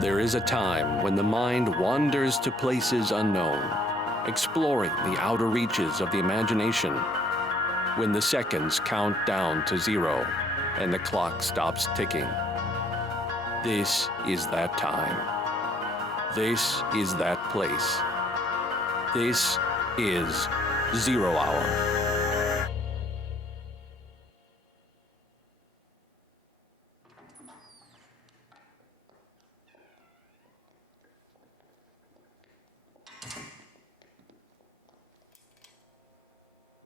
There is a time when the mind wanders to places unknown, exploring the outer reaches of the imagination, when the seconds count down to zero and the clock stops ticking. This is that time. This is that place. This is 0 Hour.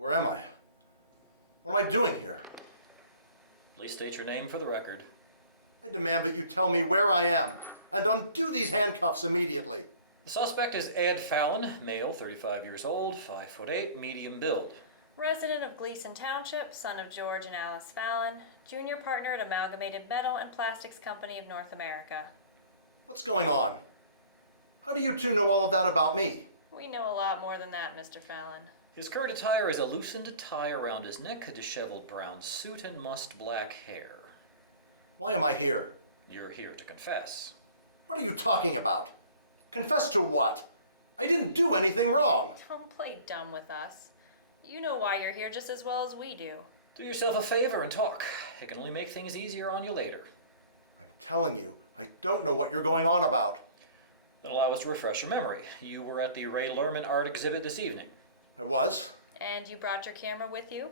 Where am I? What am I doing here? Please state your name for the record. I demand that you tell me where I am and undo these handcuffs immediately. The suspect is Ed Fallon, male, 35 years old, 5'8", medium build. Resident of Gleason Township, son of George and Alice Fallon, junior partner at Amalgamated Metal and Plastics Company of North America. What's going on? How do you two know all of that about me? We know a lot more than that, Mr. Fallon. His current attire is a loosened tie around his neck, a disheveled brown suit, and mussed black hair. Why am I here? You're here to confess. What are you talking about? Confess to what? I didn't do anything wrong. Don't play dumb with us. You know why you're here just as well as we do. Do yourself a favor and talk. It can only make things easier on you later. I'm telling you, I don't know what you're going on about. Then allow us to refresh your memory. You were at the Ray Lerman art exhibit this evening. I was? And you brought your camera with you?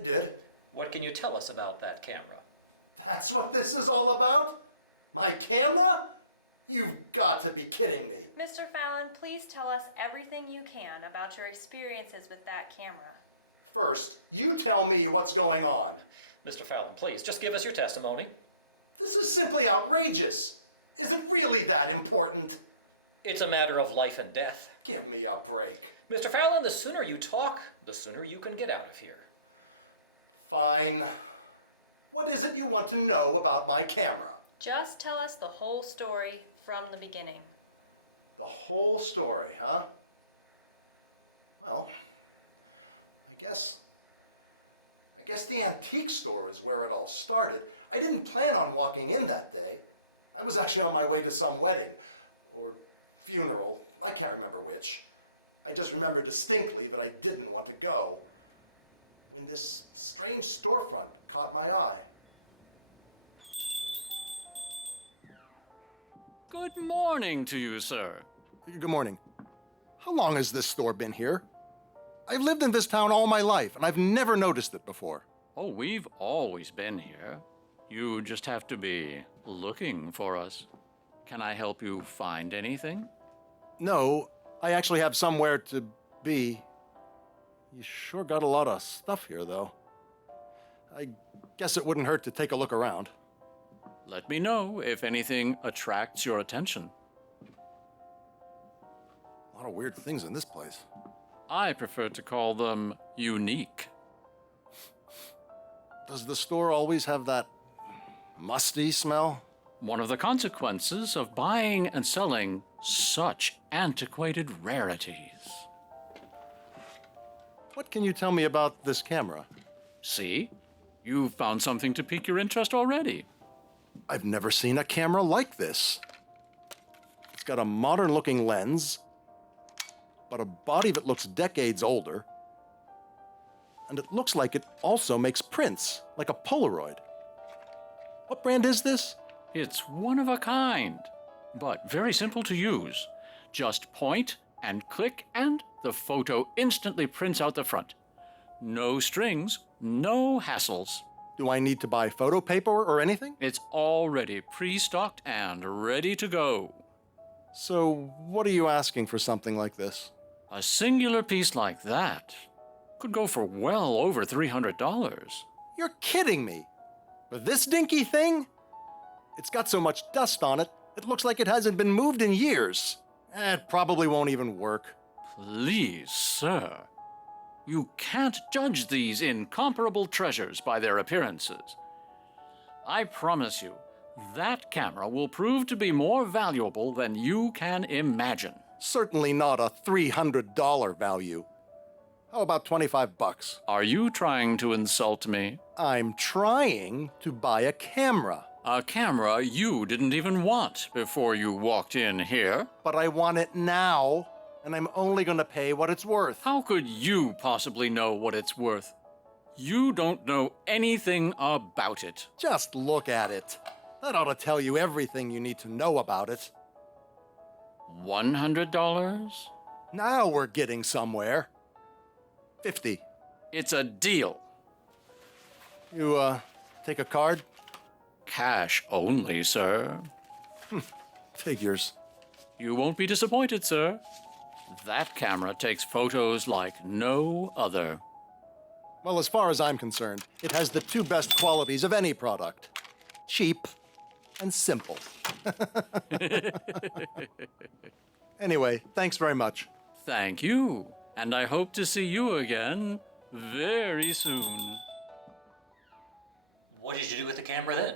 I did. What can you tell us about that camera? That's what this is all about? My camera? You've got to be kidding me. Mr. Fallon, please tell us everything you can about your experiences with that camera. First, you tell me what's going on. Mr. Fallon, please, just give us your testimony. This is simply outrageous. Is it really that important? It's a matter of life and death. Give me a break. Mr. Fallon, the sooner you talk, the sooner you can get out of here. Fine. What is it you want to know about my camera? Just tell us the whole story from the beginning. The whole story, huh? Well, I guess the antique store is where it all started. I didn't plan on walking in that day. I was actually on my way to some wedding, or funeral, I can't remember which. I just remember distinctly that I didn't want to go. And this strange storefront caught my eye. Good morning to you, sir. Good morning. How long has this store been here? I've lived in this town all my life, and I've never noticed it before. Oh, we've always been here. You just have to be looking for us. Can I help you find anything? No, I actually have somewhere to be. You sure got a lot of stuff here, though. I guess it wouldn't hurt to take a look around. Let me know if anything attracts your attention. A lot of weird things in this place. I prefer to call them unique. Does the store always have that musty smell? One of the consequences of buying and selling such antiquated rarities. What can you tell me about this camera? See? You found something to pique your interest already. I've never seen a camera like this. It's got a modern-looking lens, but a body that looks decades older. And it looks like it also makes prints, like a Polaroid. What brand is this? It's one of a kind, but very simple to use. Just point and click and the photo instantly prints out the front. No strings, no hassles. Do I need to buy photo paper or anything? It's already pre-stocked and ready to go. So what are you asking for something like this? A singular piece like that could go for well over $300. You're kidding me! For this dinky thing? It's got so much dust on it, it looks like it hasn't been moved in years. It probably won't even work. Please, sir. You can't judge these incomparable treasures by their appearances. I promise you, that camera will prove to be more valuable than you can imagine. Certainly not a $300 value. How about $25? Are you trying to insult me? I'm trying to buy a camera. A camera you didn't even want before you walked in here. But I want it now, and I'm only going to pay what it's worth. How could you possibly know what it's worth? You don't know anything about it. Just look at it. That ought to tell you everything you need to know about it. $100? Now we're getting somewhere. 50. It's a deal. You, take a card? Cash only, sir. Figures. You won't be disappointed, sir. That camera takes photos like no other. Well, as far as I'm concerned, it has the two best qualities of any product. Cheap and simple. Anyway, thanks very much. Thank you, and I hope to see you again very soon. What did you do with the camera then?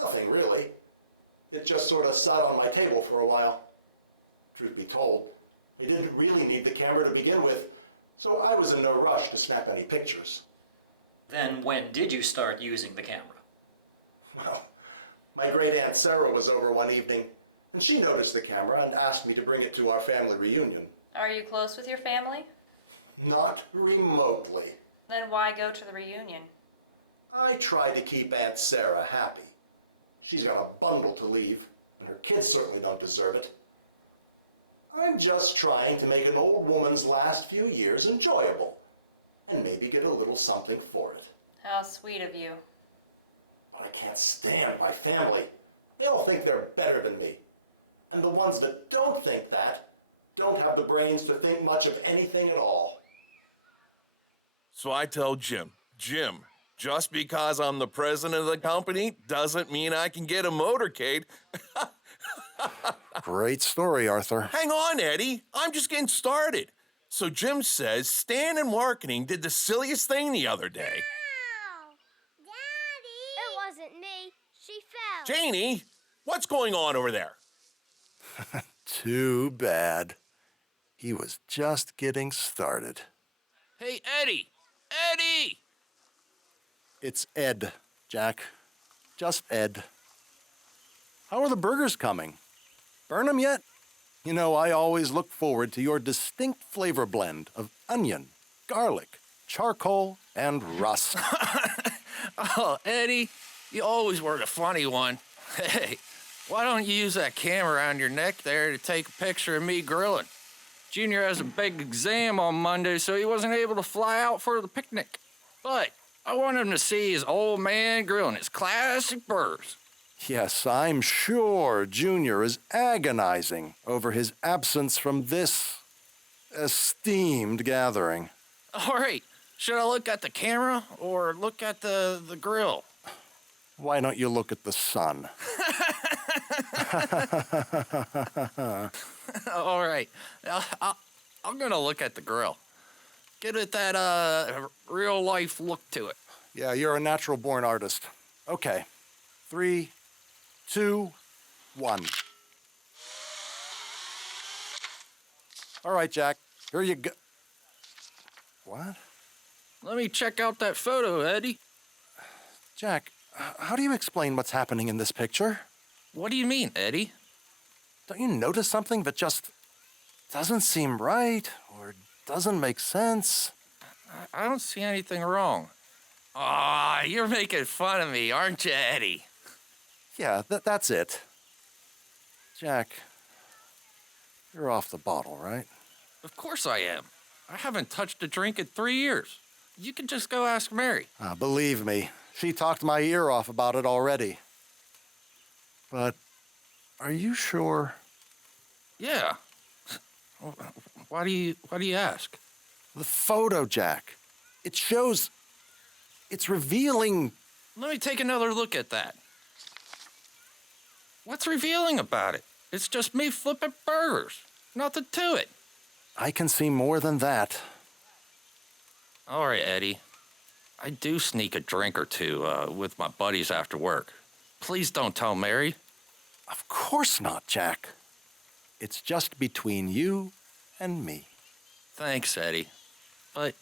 Nothing really. It just sort of sat on my table for a while. Truth be told, I didn't really need the camera to begin with, so I was in no rush to snap any pictures. Then when did you start using the camera? Well, my great Aunt Sarah was over one evening, and she noticed the camera and asked me to bring it to our family reunion. Are you close with your family? Not remotely. Then why go to the reunion? I try to keep Aunt Sarah happy. She's got a bundle to leave, and her kids certainly don't deserve it. I'm just trying to make an old woman's last few years enjoyable, and maybe get a little something for it. How sweet of you. But I can't stand my family. They all think they're better than me. And the ones that don't think that don't have the brains to think much of anything at all. So I tell Jim, just because I'm the president of the company doesn't mean I can get a motorcade. Great story, Arthur. Hang on, Eddie. I'm just getting started. So Jim says Stan in marketing did the silliest thing the other day. Ow! Daddy! It wasn't me. She fell. Janie, what's going on over there? Too bad. He was just getting started. Hey, Eddie! Eddie! It's Ed, Jack. Just Ed. How are the burgers coming? Burn 'em yet? You know, I always look forward to your distinct flavor blend of onion, garlic, charcoal, and rust. Oh, Eddie, you always were the funny one. Hey, why don't you use that camera around your neck there to take a picture of me grilling? Junior has a big exam on Monday, so he wasn't able to fly out for the picnic. But I want him to see his old man grilling his classic burgers. Yes, I'm sure Junior is agonizing over his absence from this esteemed gathering. All right, should I look at the camera or look at the grill? Why don't you look at the sun? All right, I'm gonna look at the grill. Get it that real life look to it. Yeah, you're a natural-born artist. Okay. 3, 2, 1. All right, Jack. Here you go. What? Let me check out that photo, Eddie. Jack, how do you explain what's happening in this picture? What do you mean, Eddie? Don't you notice something that just doesn't seem right or doesn't make sense? I don't see anything wrong. Ah, you're making fun of me, aren't you, Eddie? Yeah, that's it. Jack, you're off the bottle, right? Of course I am. I haven't touched a drink in 3 years. You can just go ask Mary. Believe me, she talked my ear off about it already. But are you sure? Yeah. Why do you ask? The photo, Jack. It shows... It's revealing... Let me take another look at that. What's revealing about it? It's just me flipping burgers. Nothing to it. I can see more than that. All right, Eddie. I do sneak a drink or two with my buddies after work. Please don't tell Mary. Of course not, Jack. It's just between you and me. Thanks, Eddie. But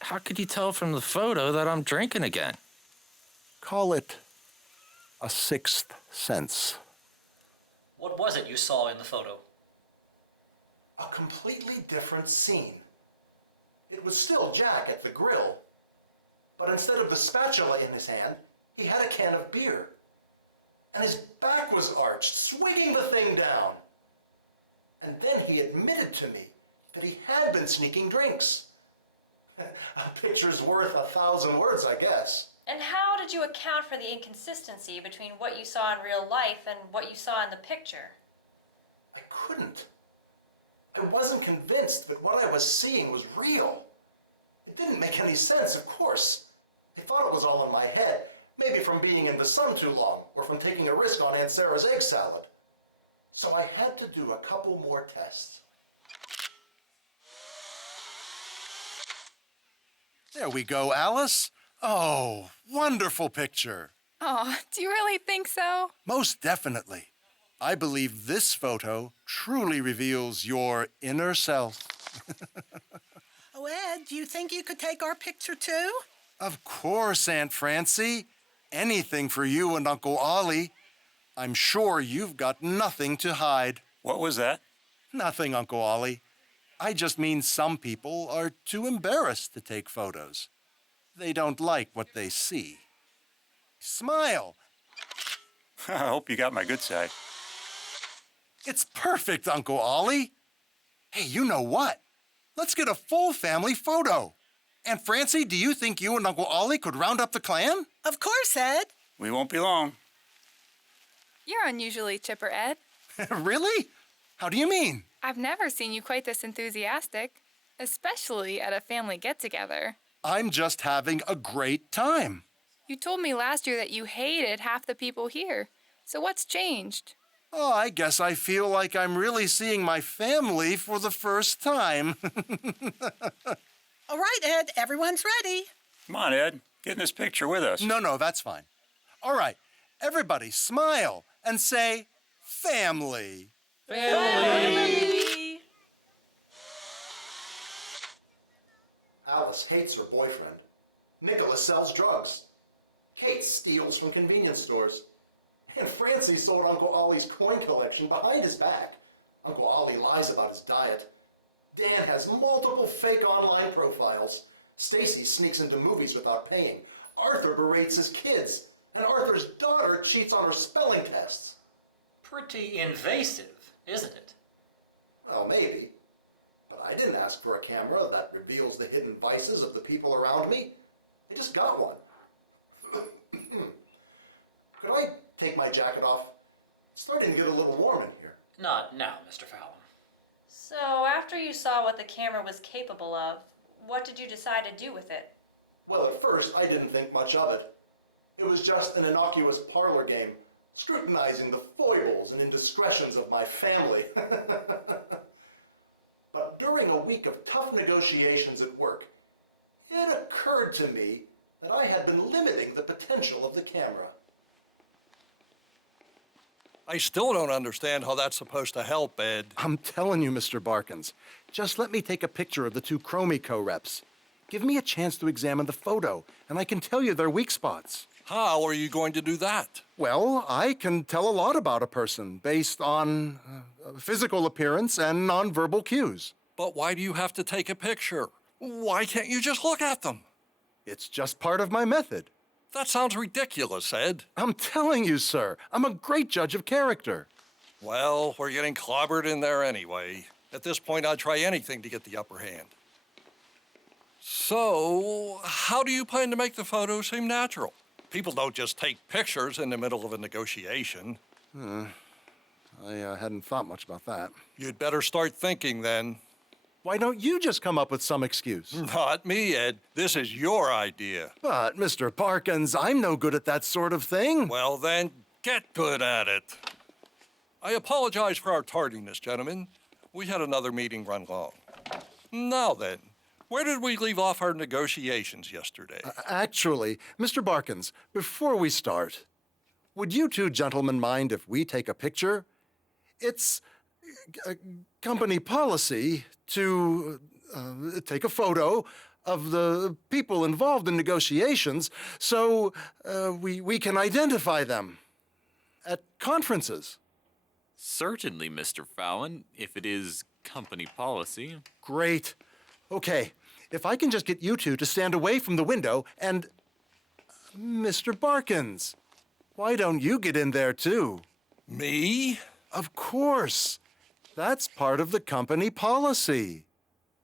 how could you tell from the photo that I'm drinking again? Call it a sixth sense. What was it you saw in the photo? A completely different scene. It was still Jack at the grill, but instead of the spatula in his hand, he had a can of beer. And his back was arched, swinging the thing down. And then he admitted to me that he had been sneaking drinks. A picture's worth 1,000 words, I guess. And how did you account for the inconsistency between what you saw in real life and what you saw in the picture? I couldn't. I wasn't convinced that what I was seeing was real. It didn't make any sense, of course. I thought it was all in my head, maybe from being in the sun too long, or from taking a risk on Aunt Sarah's egg salad. So I had to do a couple more tests. There we go, Alice. Oh, wonderful picture. Oh, do you really think so? Most definitely. I believe this photo truly reveals your inner self. Oh, Ed, do you think you could take our picture too? Of course, Aunt Francie. Anything for you and Uncle Ollie. I'm sure you've got nothing to hide. What was that? Nothing, Uncle Ollie. I just mean some people are too embarrassed to take photos. They don't like what they see. Smile. I hope you got my good side. It's perfect, Uncle Ollie. Hey, you know what? Let's get a full family photo. Aunt Francie, do you think you and Uncle Ollie could round up the clan? Of course, Ed. We won't be long. You're unusually chipper, Ed. Really? How do you mean? I've never seen you quite this enthusiastic, especially at a family get-together. I'm just having a great time. You told me last year that you hated half the people here. So what's changed? Oh, I guess I feel like I'm really seeing my family for the first time. All right, Ed, everyone's ready. Come on, Ed. Get in this picture with us. No, that's fine. All right, everybody smile and say, family. Family! Alice hates her boyfriend. Nicholas sells drugs. Kate steals from convenience stores. And Francie sold Uncle Ollie's coin collection behind his back. Uncle Ollie lies about his diet. Dan has multiple fake online profiles. Stacy sneaks into movies without paying. Arthur berates his kids. And Arthur's daughter cheats on her spelling tests. Pretty invasive, isn't it? Well, maybe. But I didn't ask for a camera that reveals the hidden vices of the people around me. I just got one. Could I take my jacket off? It's starting to get a little warm in here. Not now, Mr. Fallon. So, after you saw what the camera was capable of, what did you decide to do with it? Well, at first, I didn't think much of it. It was just an innocuous parlor game, scrutinizing the foibles and indiscretions of my family. But during a week of tough negotiations at work, it occurred to me that I had been limiting the potential of the camera. I still don't understand how that's supposed to help, Ed. I'm telling you, Mr. Barkins, just let me take a picture of the two Chromico reps. Give me a chance to examine the photo, and I can tell you their weak spots. How are you going to do that? Well, I can tell a lot about a person based on physical appearance and nonverbal cues. But why do you have to take a picture? Why can't you just look at them? It's just part of my method. That sounds ridiculous, Ed. I'm telling you, sir, I'm a great judge of character. Well, we're getting clobbered in there anyway. At this point, I'd try anything to get the upper hand. So, how do you plan to make the photo seem natural? People don't just take pictures in the middle of a negotiation. I hadn't thought much about that. You'd better start thinking then. Why don't you just come up with some excuse? Not me, Ed. This is your idea. But, Mr. Barkins, I'm no good at that sort of thing. Well, then, get good at it. I apologize for our tardiness, gentlemen. We had another meeting run long. Now then, where did we leave off our negotiations yesterday? Actually, Mr. Barkins, before we start, would you two gentlemen mind if we take a picture? It's company policy to take a photo of the people involved in negotiations so we can identify them. at conferences. Certainly, Mr. Fallon, if it is company policy. Great. Okay, if I can just get you two to stand away from the window and... Mr. Barkins, why don't you get in there too? Me? Of course. That's part of the company policy.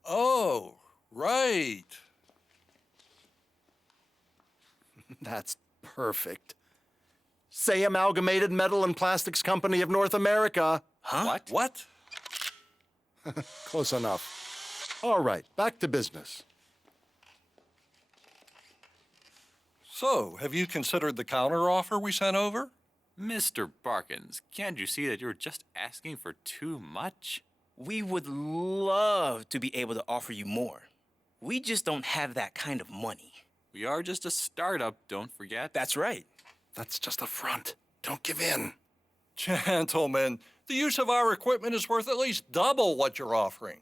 Oh, right. That's perfect. Say Amalgamated Metal and Plastics Company of North America. Huh? What? Close enough. All right, back to business. So, have you considered the counteroffer we sent over? Mr. Barkins, can't you see that you're just asking for too much? We would love to be able to offer you more. We just don't have that kind of money. We are just a startup, don't forget. That's right. That's just a front. Don't give in. Gentlemen, the use of our equipment is worth at least double what you're offering.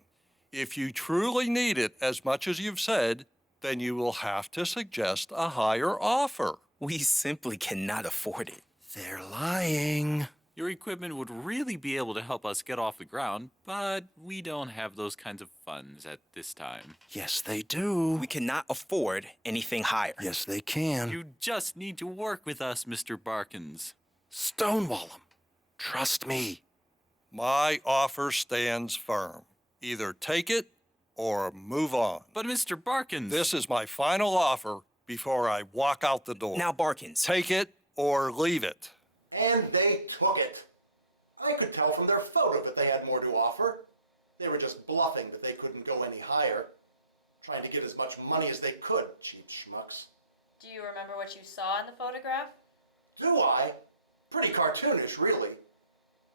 If you truly need it as much as you've said, then you will have to suggest a higher offer. We simply cannot afford it. They're lying. Your equipment would really be able to help us get off the ground, but we don't have those kinds of funds at this time. Yes, they do. We cannot afford anything higher. Yes, they can. You just need to work with us, Mr. Barkins. Stonewall them. Trust me. My offer stands firm. Either take it or move on. But Mr. Barkins... This is my final offer before I walk out the door. Now, Barkins. Take it or leave it. And they took it. I could tell from their photo that they had more to offer. They were just bluffing that they couldn't go any higher. Trying to get as much money as they could, cheap schmucks. Do you remember what you saw in the photograph? Do I? Pretty cartoonish, really.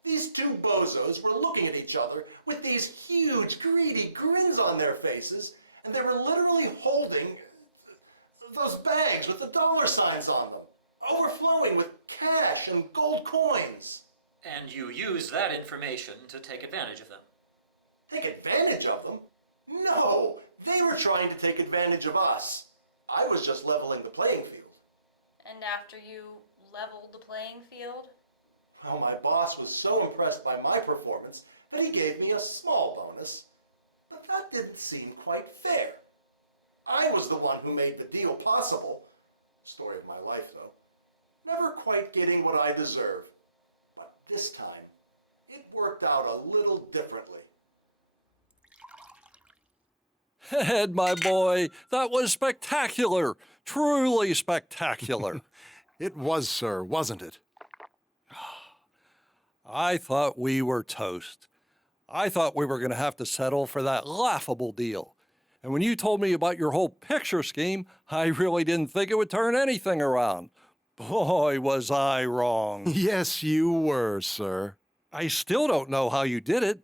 These two bozos were looking at each other with these huge, greedy grins on their faces, and they were literally holding those bags with the dollar signs on them, overflowing with cash and gold coins. And you use that information to take advantage of them. Take advantage of them? No, they were trying to take advantage of us. I was just leveling the playing field. And after you leveled the playing field? Well, my boss was so impressed by my performance that he gave me a small bonus, but that didn't seem quite fair. I was the one who made the deal possible. Story of my life, though. Never quite getting what I deserved. But this time, it worked out a little differently. Ed, my boy, that was spectacular. Truly spectacular. It was, sir, wasn't it? I thought we were toast. I thought we were going to have to settle for that laughable deal. And when you told me about your whole picture scheme, I really didn't think it would turn anything around. Boy, was I wrong. Yes, you were, sir. I still don't know how you did it.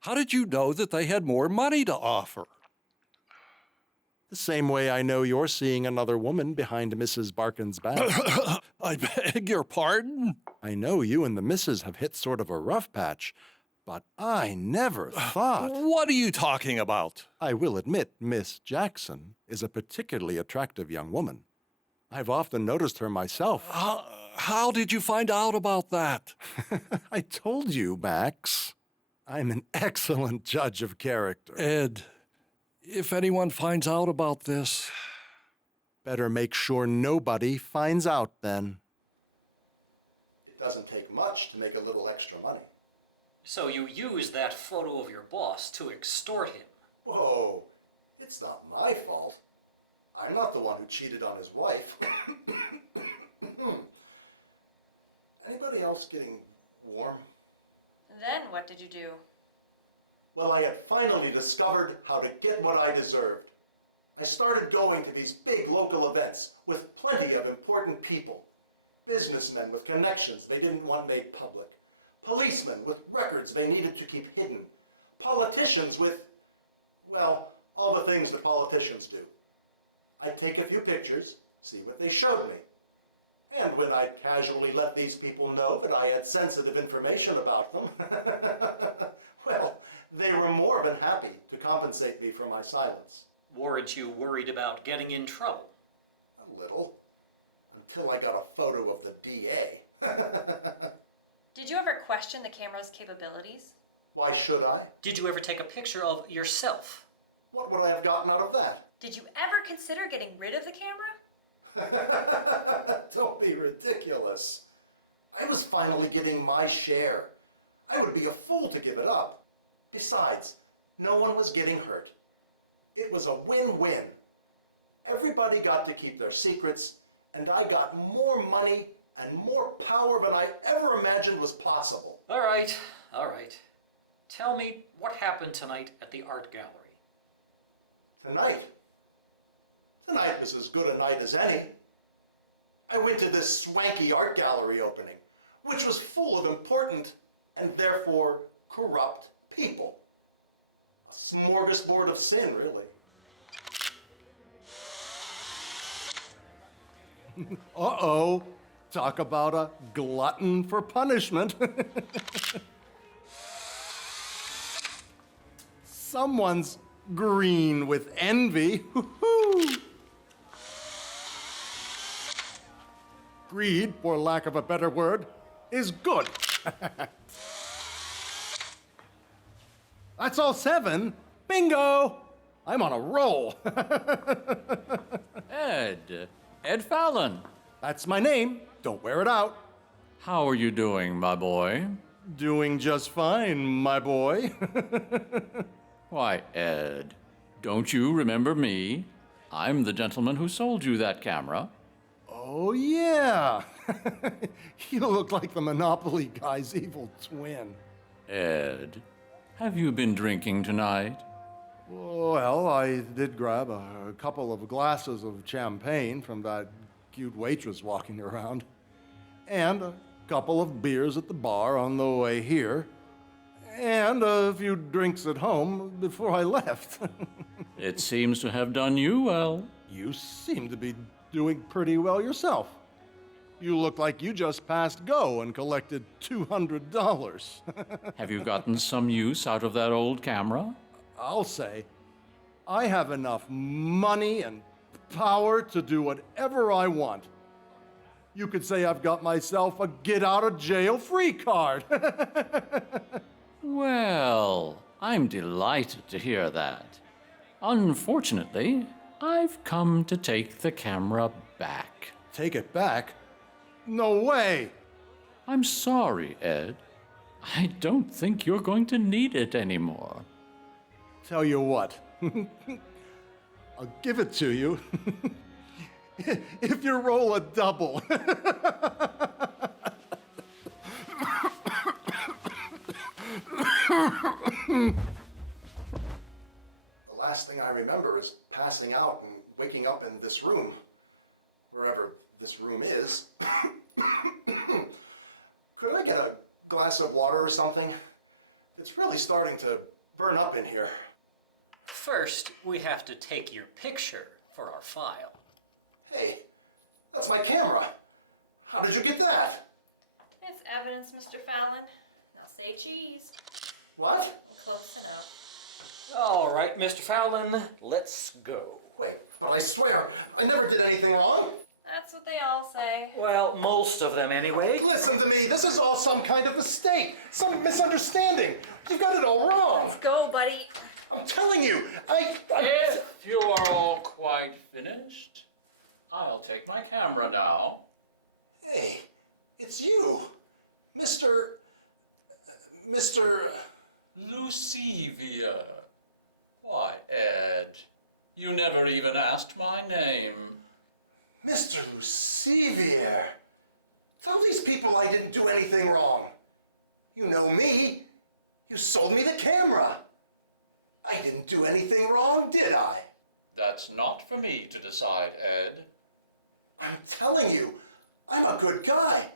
How did you know that they had more money to offer? The same way I know you're seeing another woman behind Mrs. Barkins' back. I beg your pardon? I know you and the missus have hit sort of a rough patch, but I never thought... What are you talking about? I will admit Miss Jackson is a particularly attractive young woman. I've often noticed her myself. How did you find out about that? I told you, Max. I'm an excellent judge of character. Ed, if anyone finds out about this... Better make sure nobody finds out, then. It doesn't take much to make a little extra money. So you use that photo of your boss to extort him. Whoa, it's not my fault. I'm not the one who cheated on his wife. Anybody else getting warm? Then what did you do? Well, I had finally discovered how to get what I deserved. I started going to these big local events with plenty of important people. Businessmen with connections they didn't want made public. Policemen with records they needed to keep hidden. Politicians with, well, all the things that politicians do. I'd take a few pictures, see what they showed me. And when I'd casually let these people know that I had sensitive information about them, well, they were more than happy to compensate me for my silence. Weren't you worried about getting in trouble? A little. Until I got a photo of the DA. Did you ever question the camera's capabilities? Why should I? Did you ever take a picture of yourself? What would I have gotten out of that? Did you ever consider getting rid of the camera? Don't be ridiculous. I was finally getting my share. I would be a fool to give it up. Besides, no one was getting hurt. It was a win-win. Everybody got to keep their secrets, and I got more money and more power than I ever imagined was possible. All right. Tell me what happened tonight at the art gallery. Tonight? Tonight was as good a night as any. I went to this swanky art gallery opening, which was full of important and therefore corrupt people. A smorgasbord of sin, really. Uh-oh. Talk about a glutton for punishment. Someone's green with envy. Greed, for lack of a better word, is good. That's all 7. Bingo! I'm on a roll. Ed Fallon. That's my name. Don't wear it out. How are you doing, my boy? Doing just fine, my boy. Why, Ed, don't you remember me? I'm the gentleman who sold you that camera. Oh, yeah. You look like the Monopoly guy's evil twin. Ed, have you been drinking tonight? Well, I did grab a couple of glasses of champagne from that cute waitress walking around, and a couple of beers at the bar on the way here, and a few drinks at home before I left. It seems to have done you well. You seem to be doing pretty well yourself. You look like you just passed go and collected $200. Have you gotten some use out of that old camera? I'll say, I have enough money and power to do whatever I want. You could say I've got myself a get-out-of-jail-free card. Well, I'm delighted to hear that. Unfortunately, I've come to take the camera back. Take it back? No way! I'm sorry, Ed. I don't think you're going to need it anymore. Tell you what, I'll give it to you if you roll a double. The last thing I remember is passing out and waking up in this room, wherever this room is. Could I get a glass of water or something? It's really starting to burn up in here. First, we have to take your picture for our file. Hey, that's my camera. How did you get that? It's evidence, Mr. Fallon. Now say cheese. What? Close enough. All right, Mr. Fallon, let's go. Wait, but I swear, I never did anything wrong. That's what they all say. Well, most of them anyway. Listen to me, this is all some kind of mistake, some misunderstanding. You got it all wrong. Let's go, buddy. I'm telling you, If you are all quite finished, I'll take my camera now. Hey, it's you, Mr. Lucivier. Why, Ed, you never even asked my name. Mr. Lucivier. Tell these people I didn't do anything wrong. You know me. You sold me the camera. I didn't do anything wrong, did I? That's not for me to decide, Ed. I'm telling you, I'm a good guy.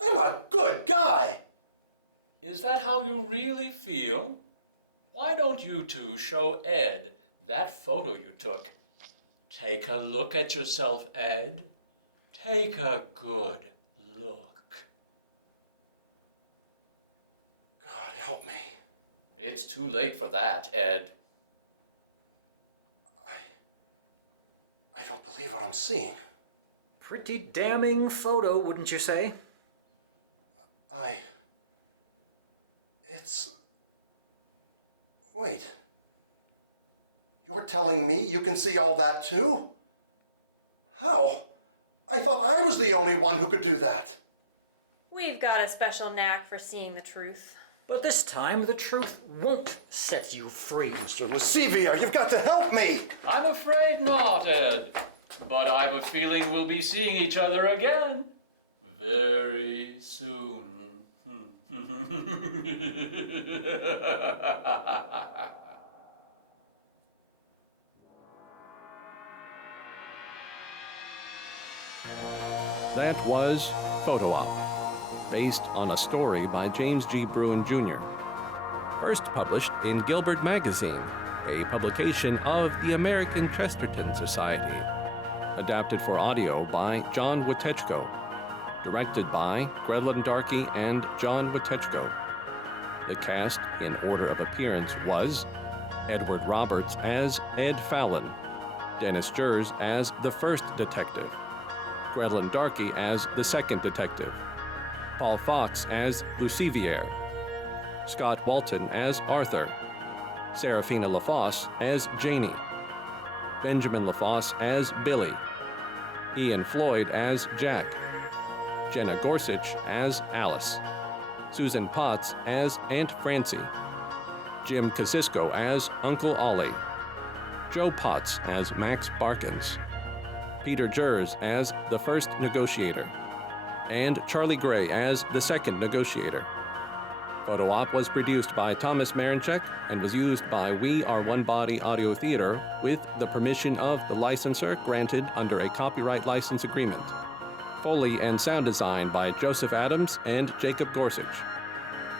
I'm a good guy. Is that how you really feel? Why don't you two show Ed that photo you took? Take a look at yourself, Ed. Take a good look. God help me. It's too late for that, Ed. I don't believe what I'm seeing. Pretty damning photo, wouldn't you say? Wait. You're telling me you can see all that too? How? I thought I was the only one who could do that. We've got a special knack for seeing the truth. But this time, the truth won't set you free. Mr. Lucivier, you've got to help me! I'm afraid not, Ed. But I've a feeling we'll be seeing each other again very soon. That was Photo Op, based on a story by James G. Bruen Jr., first published in Gilbert Magazine, a publication of the American Chesterton Society, adapted for audio by John Wojtechko, directed by Grettelyn, Darkey, and John Wojtechko. The cast, in order of appearance, was Edward Roberts as Ed Fallon, Dennis Jerz as the first detective, Grettelyn Darkey as the second detective, Paul Fox as Lucivier, Scott Walton as Arthur, Saraphina LaFosse as Janie, Benjamin LaFosse as Billy, Ian Floyd as Jack, Jenna Gorsich as Alice, Susan Potts as Aunt Francie, Jim Kocisko as Uncle Ollie, Joe Potts as Max Barkins, Peter Jerz as the first negotiator, and Charlie Gray as the second negotiator. Photo Op was produced by Thomas Marinchek and was used by We Are One Body Audio Theatre with the permission of the licensor granted under a copyright license agreement. Foley and sound design by Joseph Adams and Jacob Gorsich.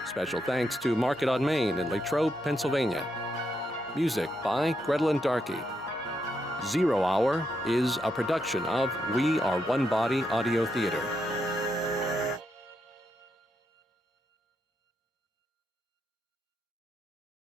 Special thanks to Market on Main in Latrobe, Pennsylvania. Music by Grettelyn Darkey. 0 Hour is a production of We Are One Body Audio Theatre.